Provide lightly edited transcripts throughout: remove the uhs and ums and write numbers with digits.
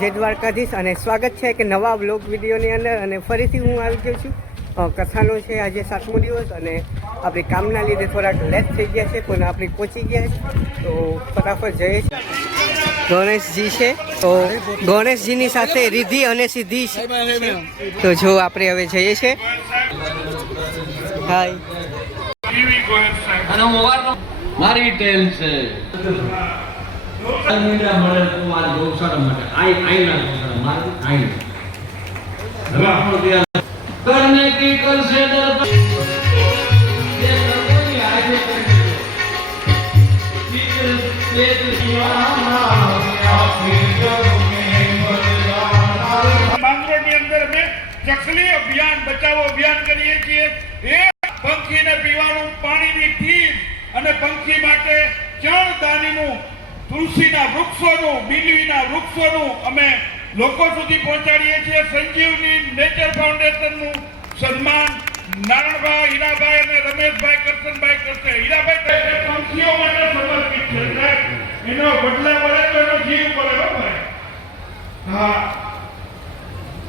જય દ્વારકાધીશ અને સ્વાગત છે કે નવા વ્લોગ વિડીયોની અંદર અને ફરીથી હું આવી ગયો છું. કથાનો છે આજે 7મો દિવસ અને આપણી કામના લીધે થોડાક લેટ થઈ ગયા છે પણ આપણે પહોંચી ગયા છે તો ફટાફટ જઈએ છીએ. ગણેશજી છે તો ગણેશજીની સાથે રિદ્ધિ અને સિદ્ધિ છે તો જો આપણે હવે જઈએ છીએ. હાય મારી ટેલ છે મળે તો મારી ગૌશાળા માટે આઈ ના ગૌશાળા મારી આઈ હવે આપણો ત્યાં કરને કી કરશે દર જે કોઈ આજે માંગરોળની અંદર અમે ચકલી અભિયાન બચાવો અભિયાન કરીએ છીએ. એ પંખીને પીવાનું પાણીની ટીમ અને પંખી માટે ચણદાનીનું તુલસીના વૃક્ષોનું બીલીના વૃક્ષોનું અમે લોકો સુધી પહોંચાડીએ છીએ. સંજીવની નેચર ફાઉન્ડેશનનું સન્માન નારણભાઈ, હીરાભાઈ અને રમેશભાઈ કરશનભાઈ કરશે. હીરાભાઈ પંખીઓ માટે સમર્પિત છે. એનો બદલા મળે તો એનો જીવ પડે ભાઈ. હા,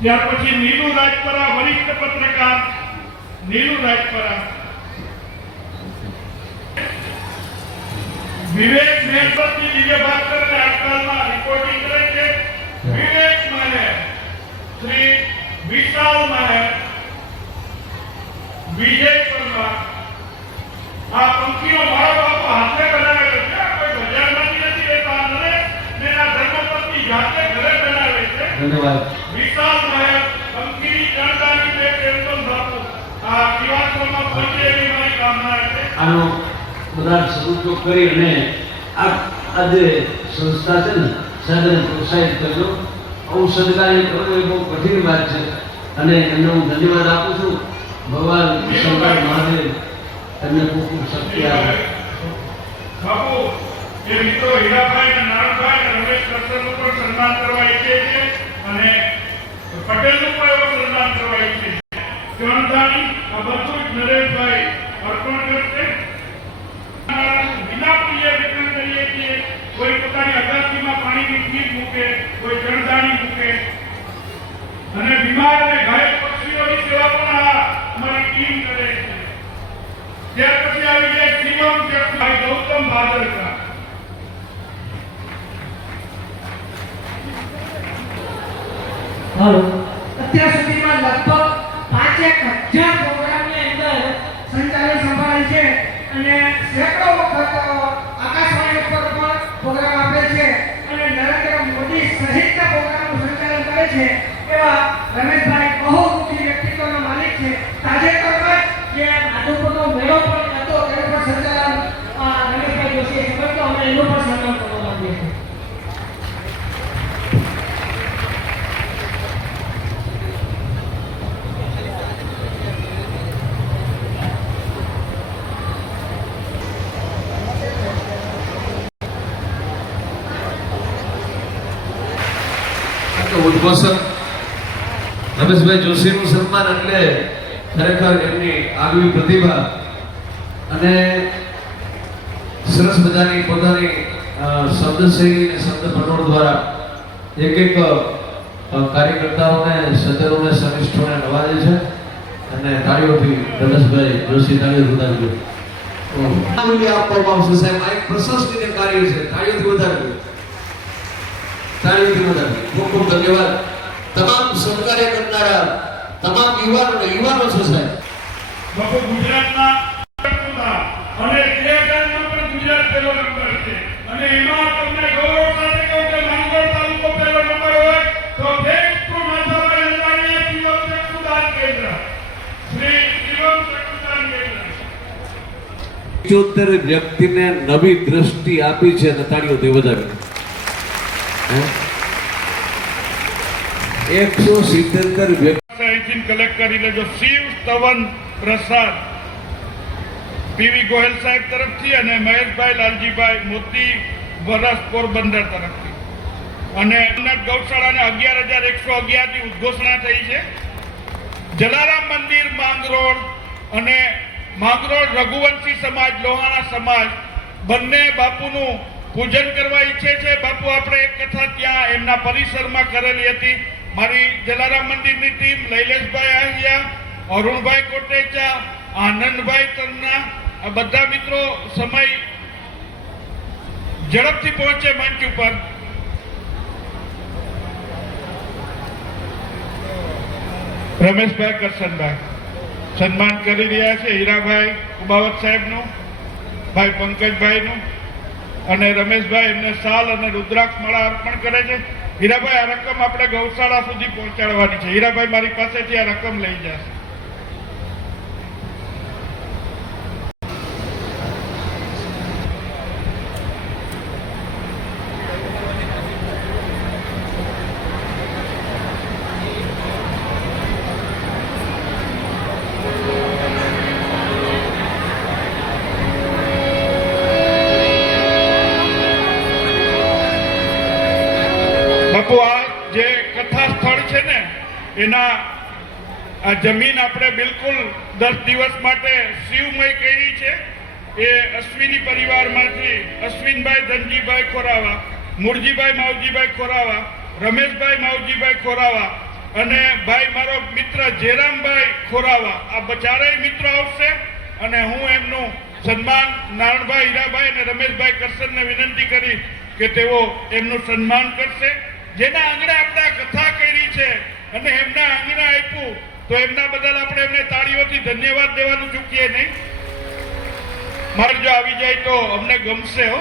ત્યાર પછી નીલુ રાજપરા, વરિષ્ઠ પત્રકાર નીલુ રાજપરા. વિવેક મહેશ્વરજી દિવ્ય ભાસ્કરને આજકાલમાં રિપોર્ટિંગ કરે છે. વિવેક મહેર, શ્રી વિશાલ મહેર, વિજય પરમાર. આ પંખીઓ મારા બાપુ હાથે બનાવેલો છે. કોઈ બજારમાંથી નથી લેતા. નરેશ ને આ ધર્મપત્ની જાતે ઘરે બનાવે છે. ધન્યવાદ. વિશાલ મહેર, પંખીની ચણદાની બે ટેમ્પલ બાપુ આ દિવાસોમાં પહોંચે એવી મારી કામના છે. આનો બધા સદુપયોગ કરી અને આ જે સંસ્થા છે ને સાહેબને પ્રોત્સાહિત કરજો. આવું સદકાર્ય કરવું એ બહુ કઠિન વાત છે અને એમને હું ધન્યવાદ આપું છું. ભગવાન શંકર મહાદેવ એમને ખૂબ ખૂબ શક્તિ આપે. બાપુ એ મિત્રો હીરાભાઈ અને નારણભાઈ અને રમેશ કરશનનું પણ સન્માન કરવા ઈચ્છે છે અને પટેલનું પણ એવું સન્માન કરવા ઈચ્છે છે. ચણદાની આ બધું જ નરેશભાઈ અર્પણ કરશે. વિનામૂલ્યે વિતરણ કરીએ છીએ. કોઈ પોતાની અગાસીમાં પાણીની ટીપ મૂકે, કોઈ ચણદાની મૂકે અને બીમાર અને ઘાયલ પક્ષીઓની સેવા પણ આ અમારી ટીમ કરે છે. ત્યાર પછી આવી જાય શ્રીરામ ભાઈ ગૌતમ ભાદરકા. અત્યાર સુધીમાં લગભગ 5,000 પ્રોગ્રામની અંદર સંચાલન સંભાળે છે અને સેંકડો વખત આકાશવાણી ઉપર પણ પ્રોગ્રામ આપે છે અને નરેન્દ્ર મોદી સહિતના પ્રોગ્રામનું સંચાલન કરે છે એવા રમેશભાઈ બહુમુખી વ્યક્તિત્વના માલિક છે. તાજેતરમાં જે માધવપુરનો મેળો પણ હતો તેનું પણ સંચાલન રમેશભાઈ જોશીએ સંભાળ્યું. અમે એનું પણ સન્માન કરવા માંગીએ છીએ. ઉદ્ઘોષક રમેશભાઈ જોશીનું સન્માન એટલે ખરેખર એમની આગવી પ્રતિભા અને સરસ મજાની પોતાની શબ્દશૈલી અને શબ્દ ભંડોળ દ્વારા એક કાર્યકર્તાઓને, સજ્જનોને, સનિષ્ઠોને નવાજે છે અને તાળીઓથી રમેશભાઈ જોશી તાળીઓ વધારજો. મૂલ્ય આપવામાં આવશે સાહેબ. આ એક પ્રશસ્તિને કાર્ય છે. તાળીઓથી વધારજો. ખૂબ ખૂબ ધન્યવાદ તમામ સહકાર્ય કરનારા તમામ યુવાનો છે સાહેબ. બાપુ ગુજરાતના અને 2000માં પણ ગુજરાત પહેલો નંબર છે અને એમાં તમને ગૌરવ સાથે કહું કે માંગરોળ તાલુકો પહેલો નંબર હોય તો દેશપુર માથાભાઈ અંદાણીયા જીવન ચક્ષુદાન કેન્દ્ર શ્રી જીવન ચક્ષુદાન કેન્દ્ર 75 વ્યક્તિને નવી દ્રષ્ટિ આપી છે અને તાળીઓથી વધારી. 177 વ્યક્તિ કલેક્ટ કરી લેજો. શિવ સ્તવન પ્રસાદ પીવી ગોહિલ સાહેબ તરફથી અને મહેશભાઈ લાલજીભાઈ મોતી વરસ પોરબંદર તરફથી અને ગૌશાળાને 11,111 ની ઉદ્ઘોષણા થઈ છે. જલારામ મંદિર માંગરોળ અને માંગરોળ રઘુવંશી સમાજ, લોહાણા સમાજ બંને બાપુનું પૂજન કરવા ઈચ્છે છે. બાપુ આપણે એક કથા ત્યાં એમના પરિસરમાં કરેલી હતી. મારી જલારામ મંદિરની ટીમ લૈલેશભાઈ આહિયા, અરુણભાઈ કોટેચા, આનંદભાઈ તન્ના, આ બધા મિત્રો સમય ઝડપથી પહોંચે મંચ ઉપર. રમેશભાઈ કરશનભાઈ સન્માન કરી રહ્યા છે. હીરાભાઈ કુબાવત સાહેબનું, ભાઈ પંકજભાઈનું અને રમેશભાઈ એમને શાલ અને રુદ્રાક્ષ માળા અર્પણ કરે છે. હીરાભાઈ આ રકમ આપણે ગૌશાળા સુધી પહોંચાડવાની છે. હીરાભાઈ મારી પાસેથી આ રકમ લઈ જશે. બાપુ આ જે કથા સ્થળ છે ને એના આ જમીન આપણે બિલકુલ 10 દિવસ માટે શિવમય કરી છે. એ અશ્વિની પરિવારમાંથી અશ્વિનભાઈ ધનજીભાઈ ખોરાવા, મુરજીભાઈ માવજીભાઈ ખોરાવા, રમેશભાઈ માવજીભાઈ ખોરાવા અને ભાઈ મારો મિત્ર જેરામભાઈ ખોરાવા, આ ચારેય મિત્રો આવશે અને હું એમનું સન્માન નારણભાઈ હીરાભાઈ અને રમેશભાઈ કરશનને વિનંતી કરી કે તેઓ એમનું સન્માન કરશે. જેના આંગણે આપણે આ કથા કરી છે અને એમના આંગણે આપ્યું તો એમના બદલ આપણે એમને તાળીઓથી ધન્યવાદ દેવાનું ચૂકીએ નહીં. મારે જો આવી જાય તો અમને ગમશે હો.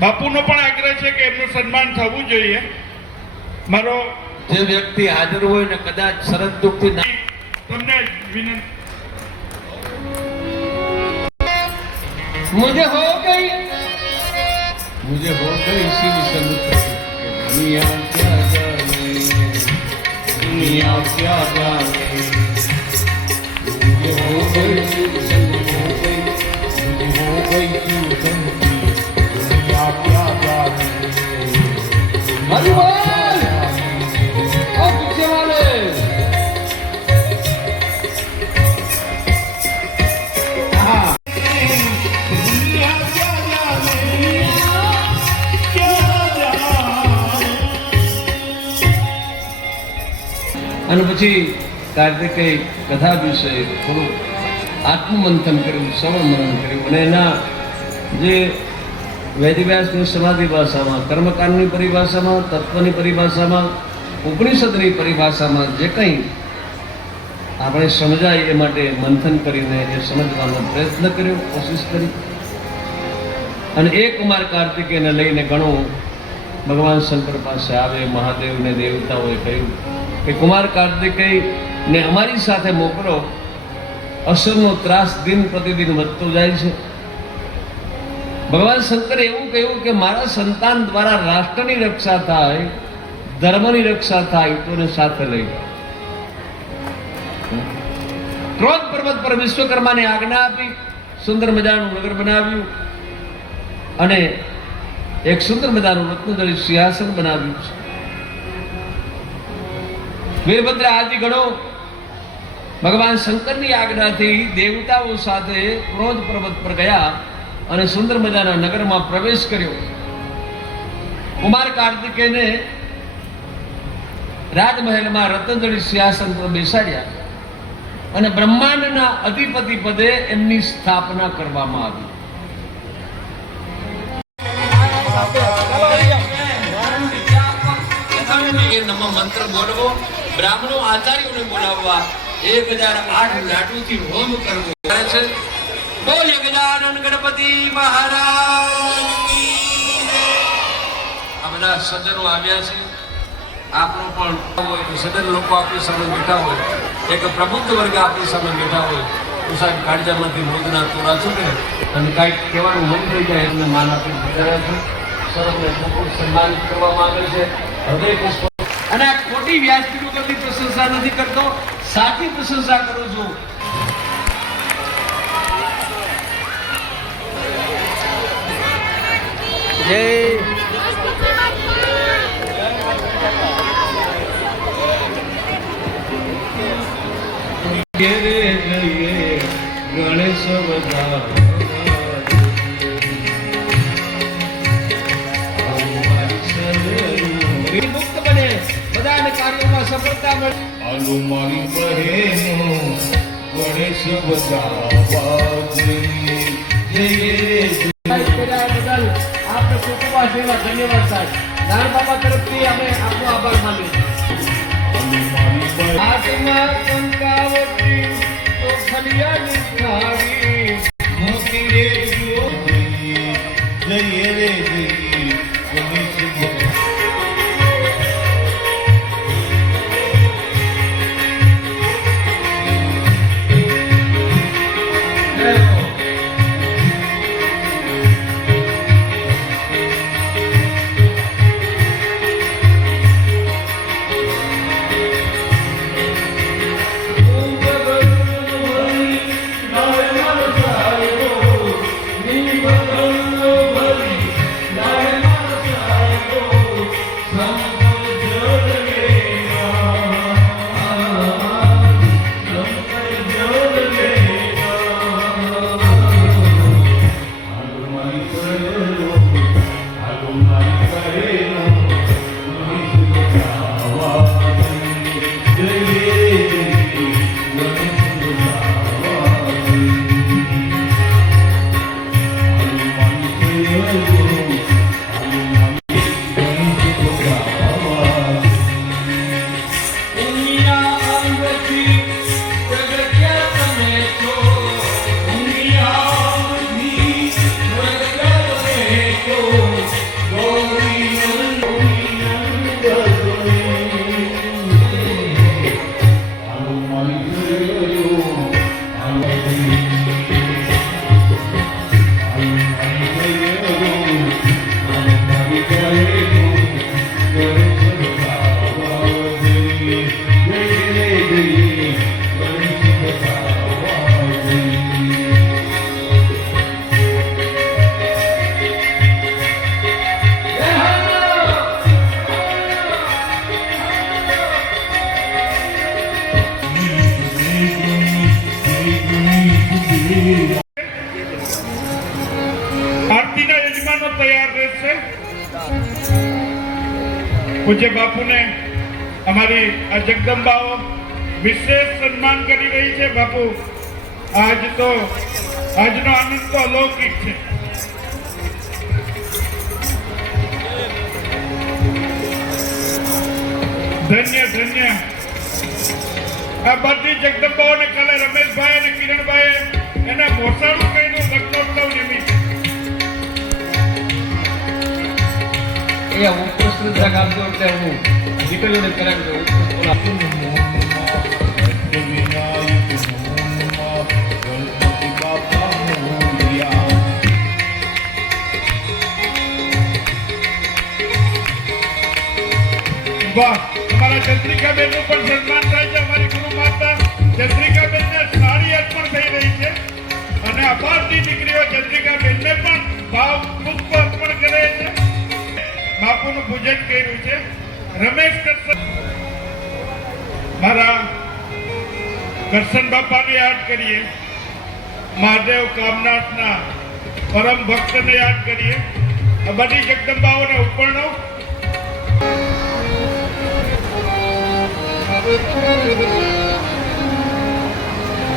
બાપુનો પણ આગ્રહ છે કે એમનું સન્માન થવું જોઈએ. મારો જે વ્યક્તિ હાજર હોય ને કદાચ શરત દુઃખથી તમને વિનંતી. मुझे हो गई शिव संत दुनिया क्या जाने मुझे हो गई शिव संत मुझे हो गई शिव संत दुनिया क्या जाने हरिवाल और पीछे वाले અને પછી કાર્તિકેય કથા વિશે થોડું આત્મમંથન કર્યું, શ્રવણ મનન કર્યું અને એના જે વેદવ્યાસની સમાધિ ભાષામાં, કર્મકાંડની પરિભાષામાં, તત્વની પરિભાષામાં, ઉપનિષદની પરિભાષામાં જે કંઈ આપણે સમજાય એ માટે મંથન કરીને એ સમજવાનો પ્રયત્ન કર્યો, કોશિશ કરી. અને એ કુમાર કાર્તિકેયને લઈને ઘણો ભગવાન શંકર પાસે આવે. મહાદેવને દેવતાઓએ કહ્યું કે કુમાર કાર્તિકેયને અમારી સાથે મોકલો. અસુરનો ત્રાસ દિન પ્રતિદિન વધતો જાય છે. ભગવાન શંકરે એવું કહ્યું કે મારા સંતાન દ્વારા રાષ્ટ્રની રક્ષા થાય, ધર્મની રક્ષા થાય તો એને સાથે લઈ જાઓ. ક્રોધ પર્વત પર વિશ્વકર્માને આજ્ઞા આપી, સુંદર મજાનું નગર બનાવ્યું અને એક સુંદર મજાનું રત્નજડિત સિંહાસન બનાવ્યું છે. વીરભદ્ર આદિ ગણો ભગવાન શંકરની આજ્ઞાથી દેવતાઓ સાથે ક્રોધ પર્વત પર ગયા અને સુંદર મજાના નગરમાં પ્રવેશ કર્યો. કુમાર કાર્તિકેયને રાજમહેલમાં રત્નજડિત સિંહાસન પર બેસાડ્યા અને બ્રહ્માંડના અધિપતિ પદે એમની સ્થાપના કરવામાં આવી. મંત્ર બોલવો, બ્રાહ્મણો આચાર્યોને બોલાવવા, 1008 લાડુથી હોમ કરવો છે. બોલ ગજાનન ગણપતિ મહારાજ. આ બધા સજ્જનો આવ્યા છે. આપણો પણ હોય સજ્જન લોકો આપણી સામે બેઠા હોય, એક પ્રબુદ્ધ વર્ગ આપણી સામે બેઠા હોય તો સાહેબ કાળજામાંથી મોજના તોરા છૂટે અને કાંઈક કહેવાનું મન થઈ જાય એમને માન આપી દીધા છે. સર્વને ખૂબ સન્માનિત કરવામાં આવે છે. હૃદય પુષ્પ અને આ ખોટી વ્યાસપીઠ ઉપરથી પ્રશંસા નથી કરતો, સાચી પ્રશંસા કરું છું. જય ગણેશ બધા અને કાર્યોમાં સફળતા મળે. આલુ મારી બહેનો ગણેશ બજાવવા જઈએ કર્યા એ બદલ આપને ખૂબ ખૂબ આશીર્વાદ. ધન્યવાદ સાહેબ. નારાયણ બાબા તરફથી અમે આપનો આભાર માનીએ છીએ. આલુ મારી બહેનો હાથમાં કંકાવતી તો ખલિયાની થાળી. મોતી રે જઈએ જઈએ રે જઈએ ગણેશ બજાવવા. આરતીના યજમાનો તૈયાર રહેશે. પૂજ્ય બાપુને અમારી આ જગદંબાઓ વિશેષ સન્માન કરી રહી છે. બાપુ આજનો આનંદ તો અલૌકિક છે. ધન્ય ધન્ય આ બધી જગદંબાઓને કાલે રમેશભાઈ અને કિરણભાઈ એના મોસાળું કહીનું લગ્નોત્સવ નિમિત્તે એ હું પ્રશ્ન આપતો એટલે હું દીકરીઓને કરાવી દઉં. ગણપતિ બાપા મોરિયા. વાહ, અમારા ચંદ્રિકાબેન નું પણ સન્માન થાય છે. અમારી ગુરુ માતા ચંદ્રિકાબેન ને સાડી અર્પણ થઈ રહી છે અને અપારની દીકરીઓ ચંદ્રિકાબેન ને પણ ભાવ પુષ્પ અર્પણ કરે છે. બાપુનું પૂજન કર્યું છે. રમેશ કરશન મારા કરશન બાપાને યાદ કરીએ. મહાદેવ કામનાથના પરમ ભક્તને યાદ કરીએ. આ બધી જગદંબાઓને ઉપરણો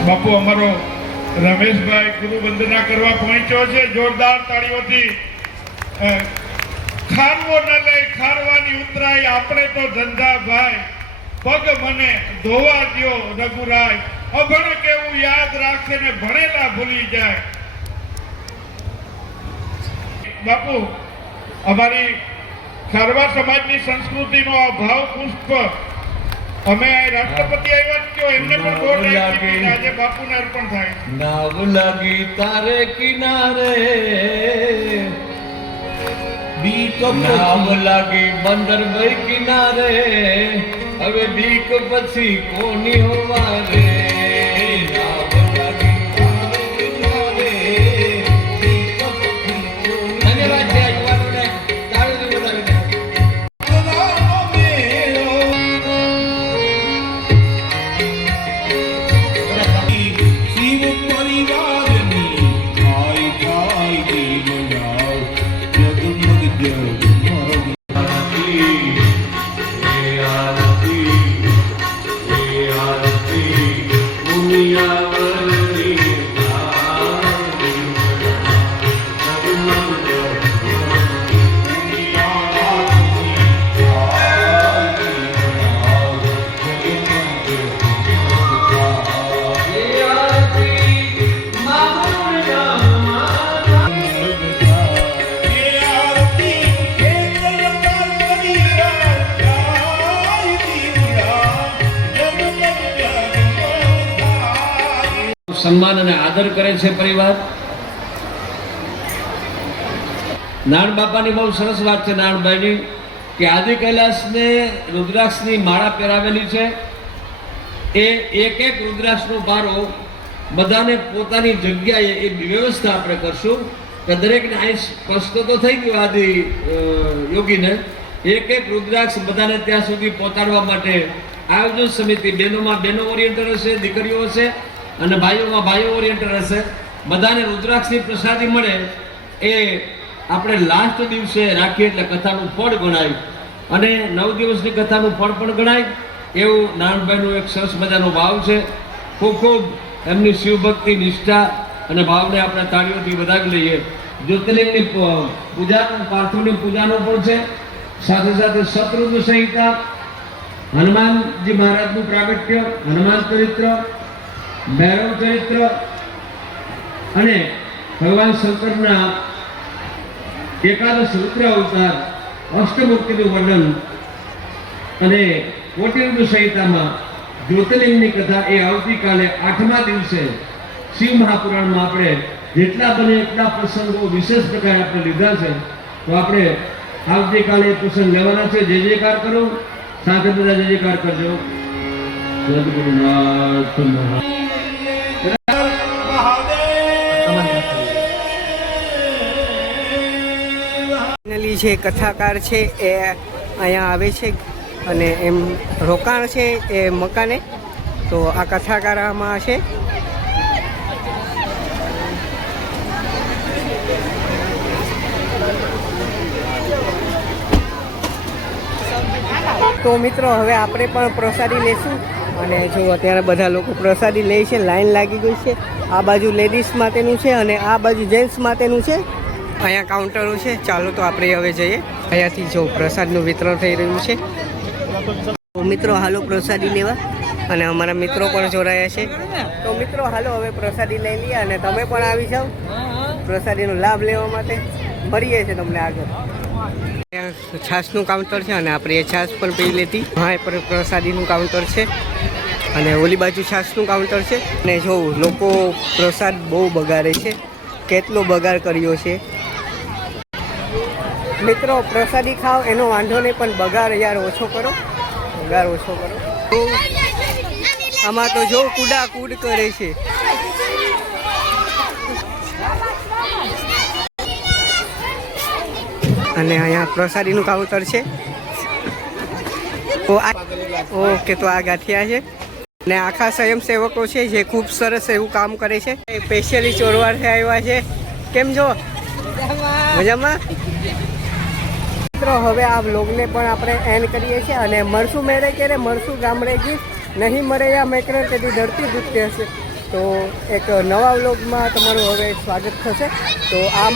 બાપુ અમારો રમેશભાઈ ગુરુ વંદના કરવા પહોંચ્યો છે. જોરદાર તાળીઓથી. ખારવો ન લઈ ખારવાની ઉતરાય આપણે તો ધંધા ભાઈ. પગ મને ધોવા દ્યો રઘુરાય. અભણ કેવું યાદ રાખે ને ભણેલા ભૂલી જાય. બાપુ અમારી ખારવા સમાજની સંસ્કૃતિનો આ ભાવ પુષ્પ અમે રાષ્ટ્રપતિ આવ્યા છો એમને પણ ગોળ રાખી આજે બાપુને અર્પણ થાય. નાવ લાગી તારે કિનારે બીક નાવ લાગી બંદર ભાઈ કિનારે. હવે બીક પછી કોની હોવારે. નાવ લાગી તારે કિનારે બીક પછી કોની. ધન્યવાદ છે યુવાનોને. તાળીઓ બધાને. શિવ પરિવારની ખાઈ ખાઈ દેવરાવ જગમગ જગમગ. એ આરતી સન્માન અને આદર કરે છે પરિવાર. નારાયણ બાપાની બહુ સરસ વાત છે નારાયણભાઈની કે આદિ કૈલાસને રુદ્રાક્ષની માળા પહેરાવેલી છે. એ એક એક રુદ્રાક્ષનો ભારો બધાને પોતાની જગ્યાએ એ વ્યવસ્થા આપણે કરશું કે દરેકને અહીં સ્પષ્ટ તો થઈ ગયું આદિ યોગીને એક એક રુદ્રાક્ષ બધાને ત્યાં સુધી પહોંચાડવા માટે આયોજન સમિતિ બહેનોમાં બહેનો ઓરિએન્ટર હશે, દીકરીઓ હશે અને ભાઈઓમાં ભાઈઓ ઓરિએન્ટર હશે. બધાને રુદ્રાક્ષની પ્રસાદી મળે એ આપણે લાસ્ટ દિવસે રાખીએ એટલે કથાનું ફળ ગણાય અને 9 દિવસની કથાનું ફળ પણ ગણાય એવું નારાયણભાઈનું એક સરસ મજાનો ભાવ છે. ખૂબ ખૂબ એમની શિવભક્તિ નિષ્ઠા અને ભાવને આપણે તાળીઓથી વધાવી લઈએ. જ્યોતિર્લિંગની પૂજાનું પાર્થિવની પૂજાનું પણ છે. સાથે સાથે શત્રુઘ્ન સંહિતા, હનુમાનજી મહારાજનું પ્રાગટ્ય, હનુમાન ચરિત્ર, ભૈરવ ચરિત્ર અને ભગવાન શંકરના એકાદશ રુદ્ર અવતાર, અષ્ટમૂર્તિનું વર્ણન અને કોટિરુદ્ર સંહિતામાં જ્યોતિર્લિંગની કથા એ આવતીકાલે 8મા દિવસે શિવ મહાપુરાણમાં આપણે જેટલા બને એટલા પ્રસંગો વિશેષ પ્રકારે આપણે લીધા છે. તો આપણે આવતીકાલે પ્રસંગ લેવાના છે. જય જયકાર કરો, સાથે બધા જય જયકાર કરજો. સદગુરુનાથ ફાઇનલી જે કથાકાર છે એ અહીંયા આવે છે અને એમ રોકાણ છે એ મકાને. તો આ કથાકાર આમાં છે. તો મિત્રો હવે આપણે પણ પ્રસાદી લેશું અને જો અત્યારે બધા લોકો પ્રસાદી લે છે. લાઈન લાગી ગઈ છે. આ બાજુ લેડીઝ માટેનું છે અને આ બાજુ જેન્ટ્સ માટેનું છે. અહીંયા કાઉન્ટરો છે. ચાલો તો આપણે હવે જઈએ. અહીંયાથી જો પ્રસાદનું વિતરણ થઈ રહ્યું છે. તો મિત્રો હાલો પ્રસાદી લેવા અને અમારા મિત્રો પણ જોડાયા છે. તો મિત્રો હાલો હવે પ્રસાદી લઈ લઈએ અને તમે પણ આવી જાઓ પ્રસાદીનો લાભ લેવા માટે. મળીએ છે તમને આગળ. છાશનું કાઉન્ટર છે અને આપણે એ છાશ પણ પી લીધી. હા, એ પણ પ્રસાદીનું કાઉન્ટર છે અને ઓલી બાજુ છાશનું કાઉન્ટર છે. અને જો લોકો પ્રસાદ બહુ બગાડે છે. કેટલો બગાડ કર્યો છે મિત્રો. પ્રસાદી ખાઓ એનો વાંધો નહીં પણ બગાડ યાર ઓછો કરો, બગાડ ઓછો કરો. આમાં તો જો કૂડાકૂદ કરે છે. અને અહીંયા પ્રસાદીનું કાઉન્ટર છે. ઓકે, તો આ ગાંઠિયા છે અને આખા સ્વયંસેવકો છે જે ખૂબ સરસ એવું કામ કરે છે. સ્પેશિયલી ચોરવાડથી આવ્યા છે. કેમ છો? મજામાં? મિત્રો હવે આ વ્લોગને પણ આપણે એન્ડ કરીએ છીએ અને મળશું મેળે ક્યારે, મળશું ગામડે જી નહીં મળે યા મેકરે તેથી ધરતી દૂધતી હશે. તો એક નવા વ્લોગમાં તમારું હવે સ્વાગત થશે. તો આ